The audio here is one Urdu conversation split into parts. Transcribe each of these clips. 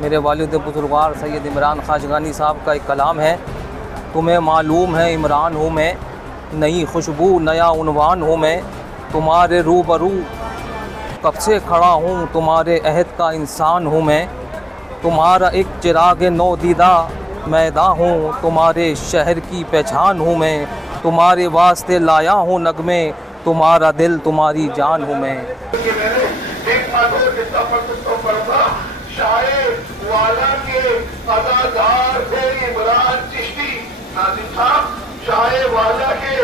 میرے والد بزرگوار سید عمران خواجگانی صاحب کا ایک کلام ہے۔ تمہیں معلوم ہے عمران ہوں میں، نئی خوشبو نیا عنوان ہوں میں، تمہارے روبرو کب سے کھڑا ہوں، تمہارے عہد کا انسان ہوں میں، تمہارا ایک چراغ نو دیدہ میداں ہوں، تمہارے شہر کی پہچان ہوں میں، تمہارے واسطے لایا ہوں نغمے، تمہارا دل تمہاری جان ہوں میں۔ والا کے ادادار تھے عمران چشتی، ناظم صاحب شاہ والا کے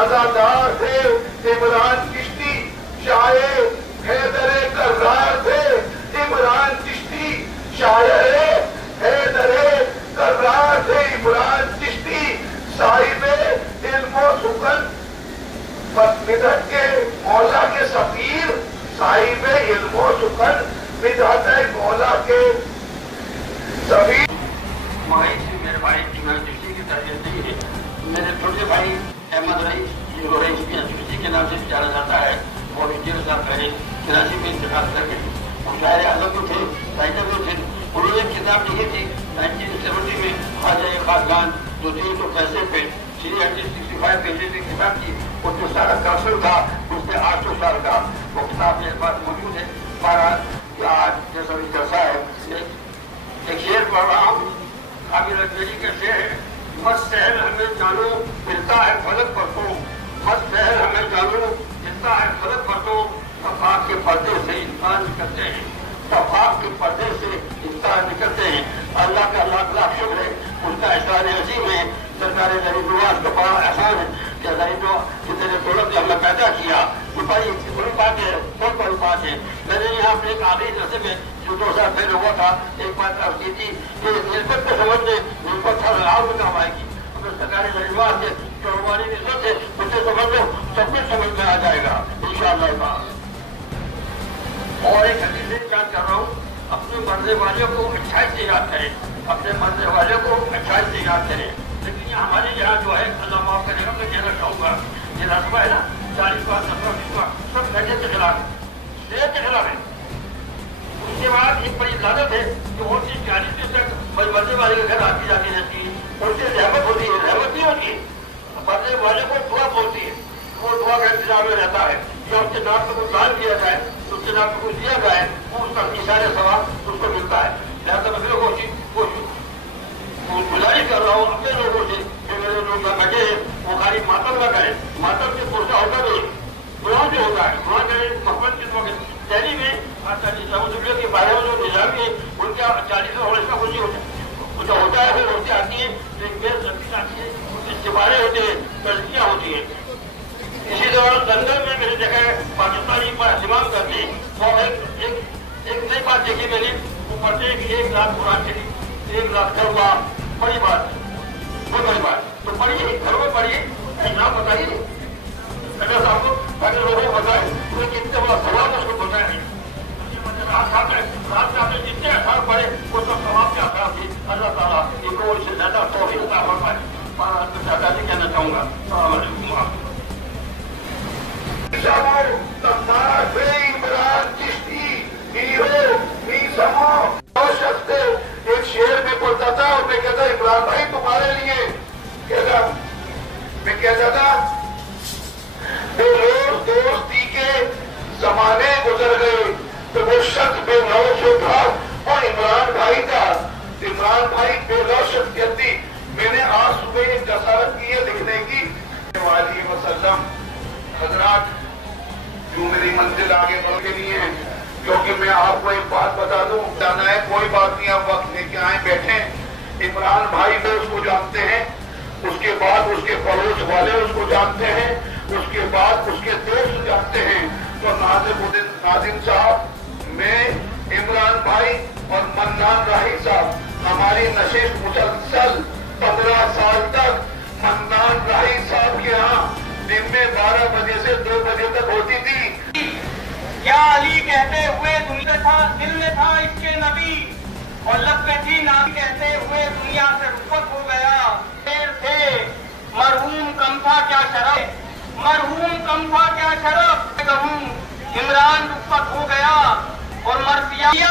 ادادار تھے عمران چشتی، شاہ حیدر کرار تھے عمران چشتی، شاعر حیدر کرار تھے عمران چشتی، صاحب علم و سکن بدعت کے مولا کے سفیر، صاحب علم و سکن بدعت مولا کے سفیر۔ مائی سے میرے بھائی عمران چشتی کی تربیت نہیں ہے، میرے چھوٹے بھائی احمد رئیس جو رئیس چشتی کے نام سے جانا جاتا ہے، وہ بھی 13 سال پہلے کراچی میں انتقال کر گئے۔ وہ شاعر اعظم تو تھے، رائٹر تو تھے، انہوں نے ایک کتاب لکھی تھی 1970 میں، خواجہ خاقان جو تھی تو کیسے پہ 365 پیجز کی کتاب تھی، اس میں سارا کلاسر تھا، اس میں 800 سال کا وہ کتاب میرے پاس موجود ہے۔ آج جیسا بھی جلسہ ہے، ایک شعر پڑھ رہا ہوں، عامر اجمیری کا شعر ہے، مست شہر ہمیں جانو ملتا ہے فلک پر تو، مست شہر ہمیں جانو ملتا ہے فلک پر تو، صفاق کے پردے سے انسان نکلتے ہیں، صفاق کے پردے سے انسان نکلتے ہیں۔ اللہ کا لاکھ لاکھ شکر ہے، اس کا احسان عظیم ہے۔ سرکار غریب نواز کا بڑا احسان ہے کہ غریب جتنے دولت نے ہمیں پیدا کیا، یہ بڑی بڑی بات ہے، بہت بڑی بات ہے۔ میں نے یہاں پہ ایک آخری جلسے میں جو 2 سال پہلے ہوا تھا، ایک بات عرض کی تھی کہ نسبت کو سمجھنے نسبت ہر حال میں کام آئے گی۔ اگر سرکار غریب نواز سے جو ہماری نسبت ہے اس سے سمجھ لو، سب کچھ سمجھ میں آ جائے گا انشاءاللہ۔ اور ایک حدیث یاد کر رہا ہوں، اپنے مرنے والوں کو اچھائی سے یاد کریں، اپنے مرنے والوں کو اچھائی سے یاد کریں۔ لیکن یہ ہمارے یہاں جو ہے اللہ معاف کرے گا، میں کہنا چاہوں گا یہ رسم ہے نا 40 بار 70 بار سب شریعت کے خلاف ہے، شریعت کے خلاف ہے۔ اس کے بعد ایک بڑی لعنت ہے کہ وہ چیز 40 دن تک مرنے والے کے گھر آتی جاتی رہتی ہے، اور اس سے رحمت ہوتی ہے، رحمت نہیں ہوتی ہے، مرنے والے کو دعا پہنچتی ہے، وہ دعا کا انتظام میں رہتا ہے کہ اس کے نام پہ کوئی دان کیا جائے، اس کے نام پہ کچھ دیا جائے، وہ اس کا اشارے ثواب اس کو ملتا ہے۔ لہٰذا میں گزارش کر رہا ہوں اپنے لوگوں سے کہ میرے لوگ لگے ہیں وہ خالی ماتم نہ کریں، ماتم سے پورا ہوتا نہیں، قرآن سے ہوتا ہے، قرآن کے محمد کس وقت دہلی میں کے بارے میں جو نظام ہے ان کے 40 اور اس کا کچھ نہیں ہوتا، جو ہوتا ہے پھر روٹی آتی ہے، سبزی آتی ہے، استفارے ہوتے ہیں، تجزیہ ہوتی ہے۔ اسی دوران لندن میں میری جگہ پاکستانی پر اہتمام کرتے ہیں، وہ ایک نئی بات دیکھی میں نے، وہ پڑھتے ہیں کہ 1 لاکھ قرآن شریف 1 لاکھ کروا، بڑی بات، بہت بڑی بات، تو پڑھیے گھر میں پڑھیے، نام بتائیے اگر صاحب کو، اگر لوگوں کو بتائے تو کتنے بڑا سوال اس کو بتایا نہیں۔ رات میں جتنے اثر پڑے وہ سب ثواب کے اثرات تھے، اللہ تعالیٰ ان کو اس سے زیادہ توفیق عطا فرمائے۔ میں زیادہ نہیں کہنا چاہوں گا۔ السلام علیکم۔ ایک شعر میں پڑھتا تھا اور میں کہتا عمران بھائی تمہارے لیے میں کہتا تھا بے روز دوستی کے زمانے گزر گئے تو وہ شخص بے لوش تھا، اور عمران بھائی کا عمران بھائی بے لوش شخصیتی۔ میں نے آج صبح ایک جسارت کی ہے لکھنے کی علیہ وسلم حضرات جو میری منزل آگے بڑھ کے لیے ہیں، کیونکہ میں آپ کو ایک بات بتا دوں، جانا ہے کوئی بات نہیں، آپ وقت لے کے آئیں بیٹھیں۔ عمران بھائی بھی اس کو جانتے ہیں، اس کے بعد اس کے پڑوس والے اس کو جانتے ہیں، اس کے بعد اس کے دوست جانتے ہیں۔ تو ناظم صاحب، میں عمران بھائی اور منان راہی صاحب، ہماری نشست مسلسل 15 سال تک منان راہی صاحب کے ہاں دن میں 12 بجے سے 2 بجے تک ہوتی تھی۔ یا علی کہتے ہوئے دنیا تھا، دل میں تھا اس کے نبی، اور لب پہ تھی نام کہتے ہوئے دنیا سے رخصت ہو گیا۔ دیر تھے مرحوم کم تھا کیا شرف، مرحوم کم تھا کیا شرف، کہوں عمران رخصت ہو گیا اور مرثیہ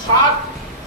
7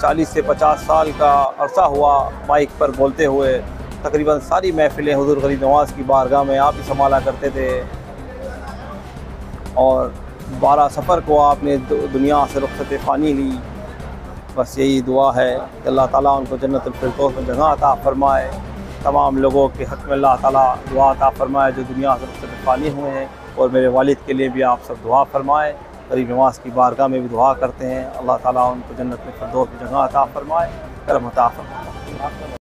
40 سے 50 سال کا عرصہ ہوا مائک پر بولتے ہوئے، تقریباً ساری محفلیں حضور غریب نواز کی بارگاہ میں آپ ہی سنبھالا کرتے تھے، اور 12 صفر کو آپ نے دنیا سے رخصت فانی لی۔ بس یہی دعا ہے کہ اللہ تعالیٰ ان کو جنت الفردوس میں جگہ عطا فرمائے، تمام لوگوں کے حق میں اللہ تعالیٰ دعا عطا فرمائے جو دنیا سے رخصت فانی ہوئے ہیں، اور میرے والد کے لیے بھی آپ سب دعا فرمائے، غریب نواز کی بارگاہ میں بھی دعا کرتے ہیں، اللہ تعالیٰ ان کو جنت الفردوس میں جگہ عطا فرمائے، کرم عطا فرمائے۔